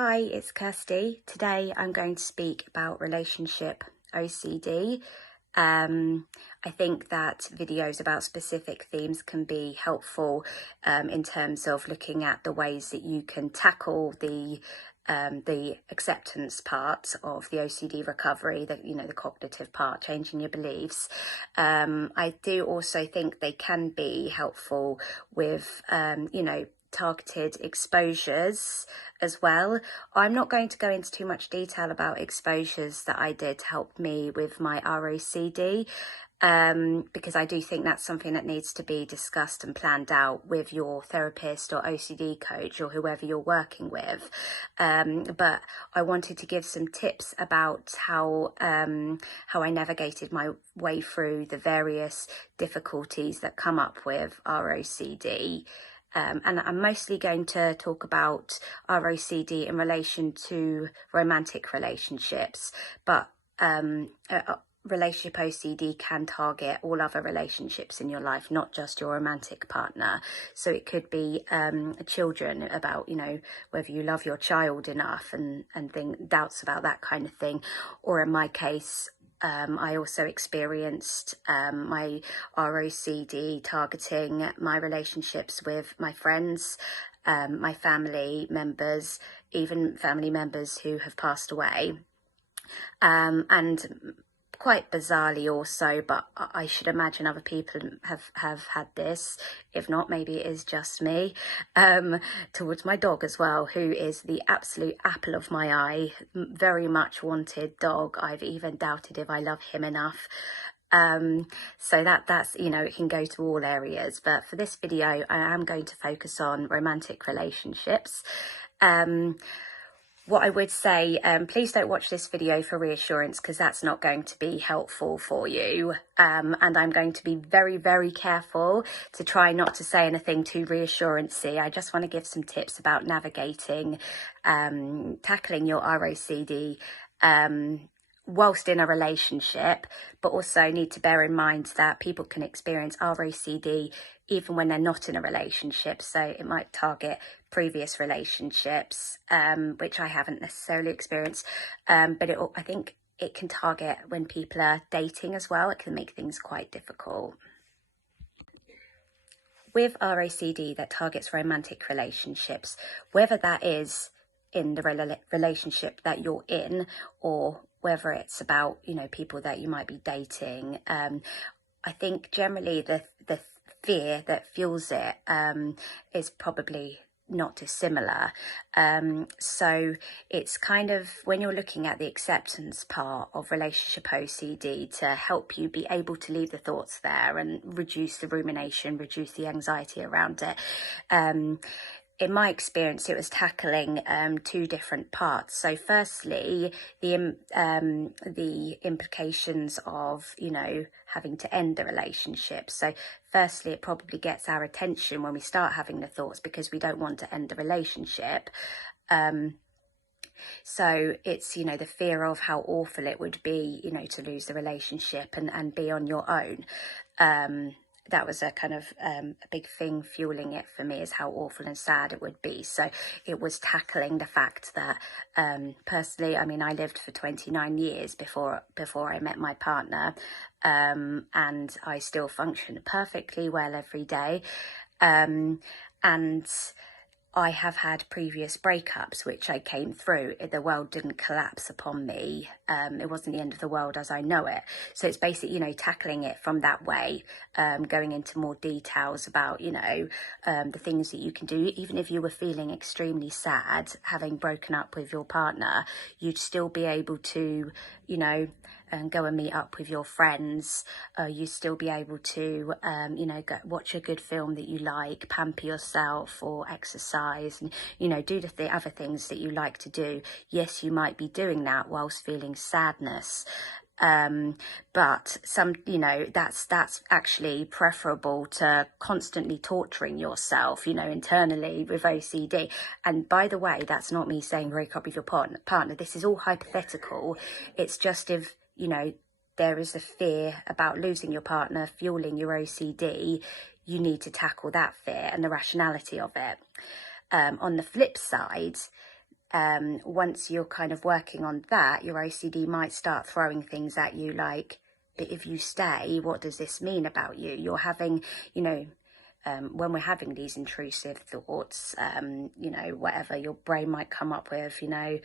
Hi, it's Kirsty. Today I'm going to speak about relationship OCD. I think that videos about specific themes can be helpful in terms of looking at the ways that you can tackle the acceptance part of the OCD recovery, the cognitive part, changing your beliefs. I do also think they can be helpful with, targeted exposures as well. I'm not going to go into too much detail about exposures that I did to help me with my ROCD, because I do think that's something that needs to be discussed and planned out with your therapist or OCD coach or whoever you're working with. But I wanted to give some tips about how I navigated my way through the various difficulties that come up with ROCD. And I'm mostly going to talk about ROCD in relation to romantic relationships, but relationship OCD can target all other relationships in your life, not just your romantic partner. So it could be children, about, whether you love your child enough and doubts about that kind of thing. Or in my case, I also experienced my ROCD targeting my relationships with my friends, my family members, even family members who have passed away. And quite bizarrely also, but I should imagine other people have had this. If not, maybe it is just me, towards my dog as well, who is the absolute apple of my eye, very much wanted dog. I've even doubted if I love him enough. So that's, it can go to all areas, but for this video, I am going to focus on romantic relationships. What I would say, please don't watch this video for reassurance, because that's not going to be helpful for you. And I'm going to be very, very careful to try not to say anything too reassurancy. I just want to give some tips about navigating, tackling your ROCD whilst in a relationship, but also need to bear in mind that people can experience ROCD even when they're not in a relationship. So it might target previous relationships, which I haven't necessarily experienced, but I think it can target when people are dating as well. It can make things quite difficult. With ROCD that targets romantic relationships, whether that is in the relationship that you're in, or whether it's about, people that you might be dating, I think generally the fear that fuels it is probably not dissimilar. So it's kind of, when you're looking at the acceptance part of relationship OCD, to help you be able to leave the thoughts there and reduce the rumination, reduce the anxiety around it. In my experience, it was tackling two different parts. So firstly, the implications of, having to end the relationship. So firstly, it probably gets our attention when we start having the thoughts, because we don't want to end the relationship. So it's, the fear of how awful it would be, to lose the relationship and be on your own. That was a kind of a big thing fueling it for me, is how awful and sad it would be. So it was tackling the fact that personally, I lived for 29 years before I met my partner, and I still function perfectly well every day. And I have had previous breakups which I came through. The world didn't collapse upon me. It wasn't the end of the world as I know it. So it's basically, tackling it from that way, going into more details about, the things that you can do. Even if you were feeling extremely sad, having broken up with your partner, you'd still be able to, and go and meet up with your friends. You still be able to, go watch a good film that you like, pamper yourself or exercise, and, do the other things that you like to do. Yes, you might be doing that whilst feeling sadness. But that's actually preferable to constantly torturing yourself, internally with OCD. And by the way, that's not me saying break up with your partner. This is all hypothetical. It's just if, there is a fear about losing your partner fueling your OCD, you need to tackle that fear and the rationality of it. On the flip side, once you're kind of working on that, your OCD might start throwing things at you like, but if you stay, what does this mean about you? You're having, you know, when we're having these intrusive thoughts, you know, whatever your brain might come up with, you know,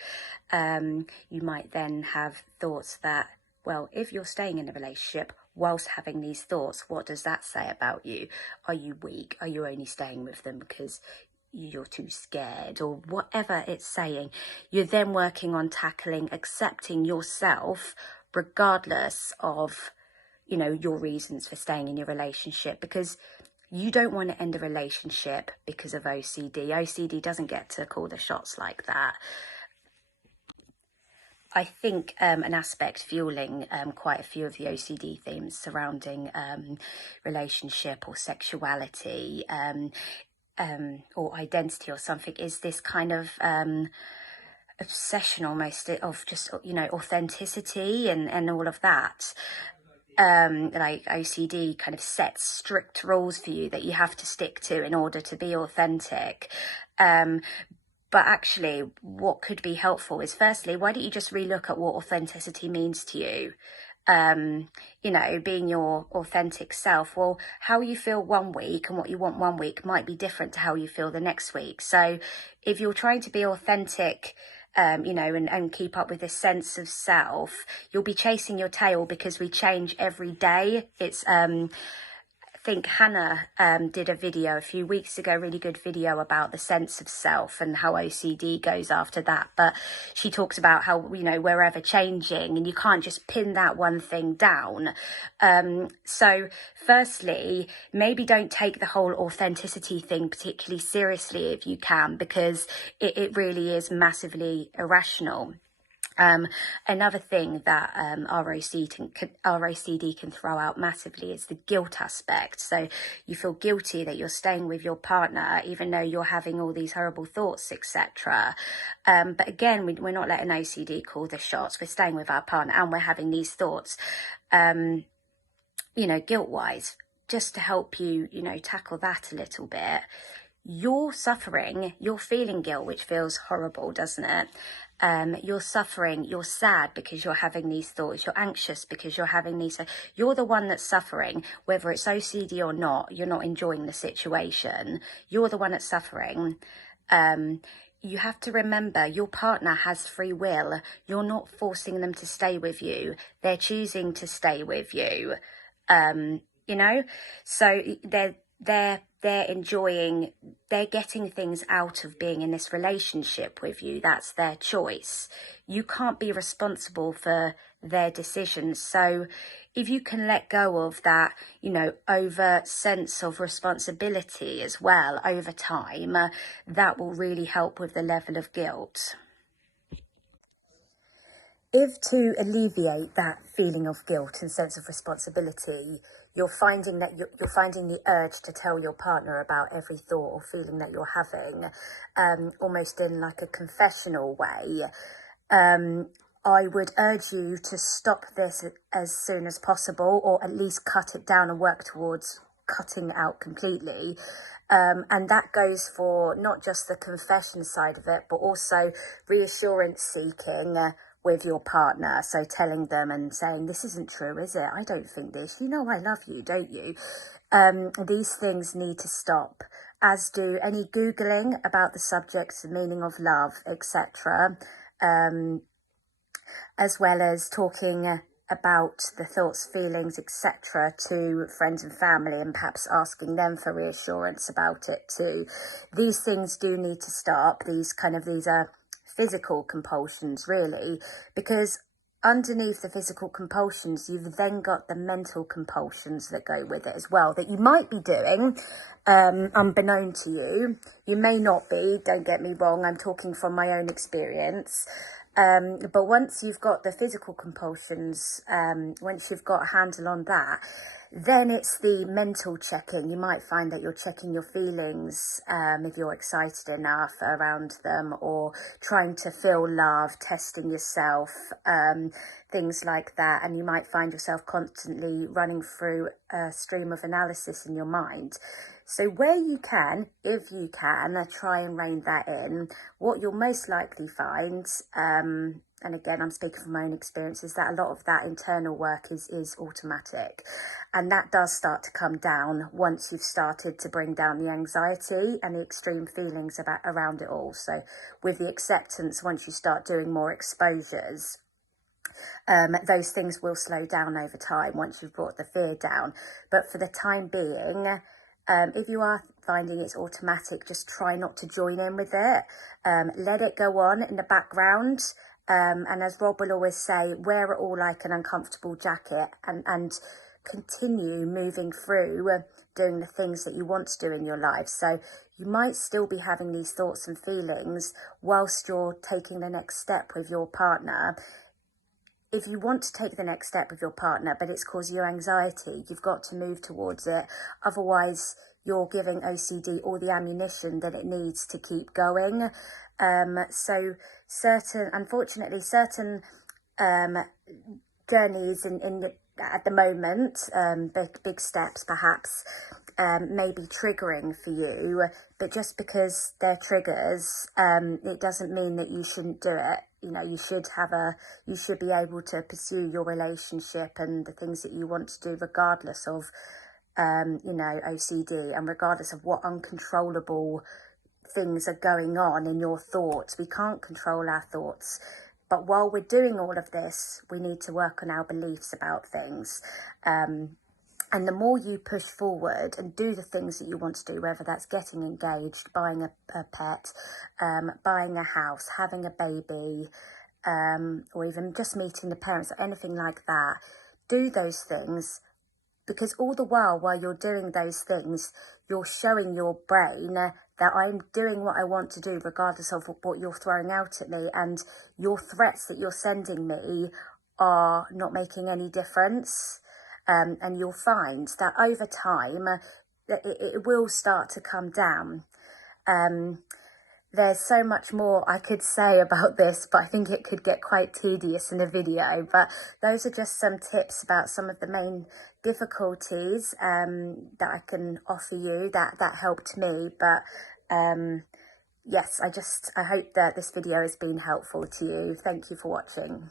you might then have thoughts that, well, if you're staying in a relationship whilst having these thoughts, what does that say about you? Are you weak? Are you only staying with them because you're too scared, or whatever it's saying? You're then working on tackling accepting yourself regardless of, you know, your reasons for staying in your relationship, because you don't want to end a relationship because of OCD. OCD doesn't get to call the shots like that. I think an aspect fueling quite a few of the OCD themes surrounding relationship or sexuality or identity or something is this kind of obsession almost of just, you know, authenticity and all of that. Like OCD kind of sets strict rules for you that you have to stick to in order to be authentic. But actually, what could be helpful is, firstly, why don't you just relook at what authenticity means to you? You know, being your authentic self. Well, how you feel one week and what you want one week might be different to how you feel the next week. So if you're trying to be authentic, you know, and keep up with this sense of self, you'll be chasing your tail because we change every day. It's, I think Hannah did a video a few weeks ago, really good video about the sense of self and how OCD goes after that. But she talks about how, you know, we're ever changing and you can't just pin that one thing down. So firstly, maybe don't take the whole authenticity thing particularly seriously if you can, because it really is massively irrational. Another thing that ROCD can throw out massively is the guilt aspect. So you feel guilty that you're staying with your partner even though you're having all these horrible thoughts, etc. But again, we're not letting OCD call the shots. We're staying with our partner and we're having these thoughts, you know, guilt-wise, just to help you, you know, tackle that a little bit. You're suffering, you're feeling guilt, which feels horrible, doesn't it? You're suffering, you're sad because you're having these thoughts, you're anxious because you're having these, you're the one that's suffering, whether it's OCD or not. You're not enjoying the situation, you're the one that's suffering. You have to remember your partner has free will. You're not forcing them to stay with you, they're choosing to stay with you. You know, so they're enjoying, they're getting things out of being in this relationship with you. That's their choice. You can't be responsible for their decisions. So if you can let go of that, you know, overt sense of responsibility as well over time, that will really help with the level of guilt. If to alleviate that feeling of guilt and sense of responsibility, you're finding that you're finding the urge to tell your partner about every thought or feeling that you're having, almost in like a confessional way, I would urge you to stop this as soon as possible, or at least cut it down and work towards cutting it out completely. And that goes for not just the confession side of it, but also reassurance seeking with your partner. So telling them and saying, this isn't true, is it? I don't think this. You know I love you, don't you? These things need to stop, as do any Googling about the subjects, the meaning of love, etc. As well as talking about the thoughts, feelings, etc. to friends and family, and perhaps asking them for reassurance about it too. These things do need to stop. These are physical compulsions, really, because underneath the physical compulsions, you've then got the mental compulsions that go with it as well, that you might be doing unbeknown to you. You may not be, don't get me wrong, I'm talking from my own experience. But once you've got the physical compulsions, once you've got a handle on that, then it's the mental checking. You might find that you're checking your feelings, if you're excited enough around them, or trying to feel love, testing yourself, things like that. And you might find yourself constantly running through a stream of analysis in your mind. So where you can, if you can, try and rein that in. What you'll most likely find, and again, I'm speaking from my own experience, is that a lot of that internal work is automatic. And that does start to come down once you've started to bring down the anxiety and the extreme feelings around it all. So with the acceptance, once you start doing more exposures, those things will slow down over time once you've brought the fear down. But for the time being, if you are finding it's automatic, just try not to join in with it. Let it go on in the background. And as Rob will always say, wear it all like an uncomfortable jacket and continue moving through doing the things that you want to do in your life. So you might still be having these thoughts and feelings whilst you're taking the next step with your partner. If you want to take the next step with your partner, but it's causing you anxiety, you've got to move towards it. Otherwise, you're giving OCD all the ammunition that it needs to keep going. So unfortunately, certain journeys at the moment, big steps perhaps, may be triggering for you, but just because they're triggers, it doesn't mean that you shouldn't do it. You know, you should be able to pursue your relationship and the things that you want to do, regardless of, OCD, and regardless of what uncontrollable things are going on in your thoughts. We can't control our thoughts. But while we're doing all of this, we need to work on our beliefs about things. And the more you push forward and do the things that you want to do, whether that's getting engaged, buying a pet, buying a house, having a baby, or even just meeting the parents or anything like that, do those things, because all the while you're doing those things, you're showing your brain that I'm doing what I want to do regardless of what you're throwing out at me, and your threats that you're sending me are not making any difference. And you'll find that over time, it will start to come down. There's so much more I could say about this, but I think it could get quite tedious in a video. But those are just some tips about some of the main difficulties that I can offer you that helped me. But yes, I hope that this video has been helpful to you. Thank you for watching.